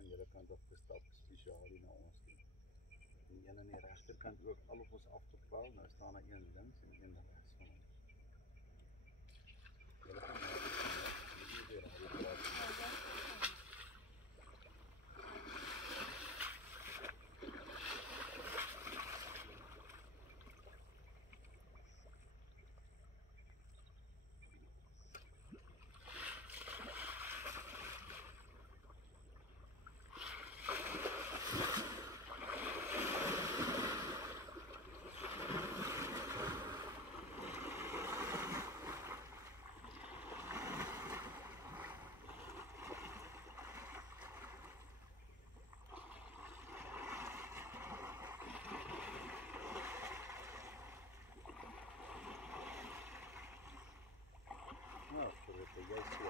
van julle kant af gestap, spesiaal hier na ons toe. Die een aan die regterkant ook al op ons afgeval, nou staan daar een links en een regs van ons. Julle kan nie weer praat. Nou, voordat jy so,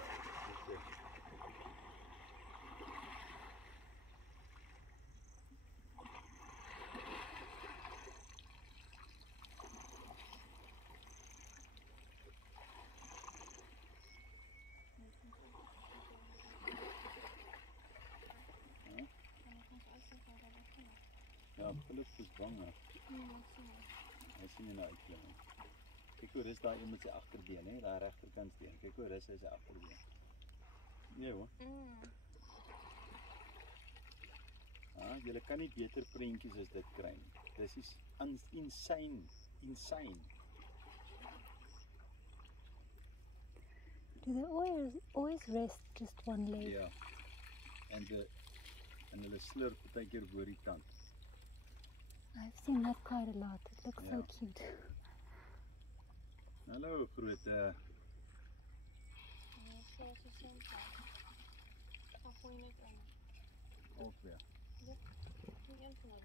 ja, gelukkig is bang, hè. Hy sien jy nou uitklim. Kijk hoe rus daar een met sy agterbeen, hè, daar regterkantsteen. Kijk hoe rus hy sy agterbeen. Nee hoor. Julle kan nie beter prentjies as dit kry nie. Dis is insane. Do they always rest just one leg? Ja. En hulle slurp partykeer voor die tand. I've seen that quite a lot. It looks so cute. Hallo groot Ook weer. Niet een van de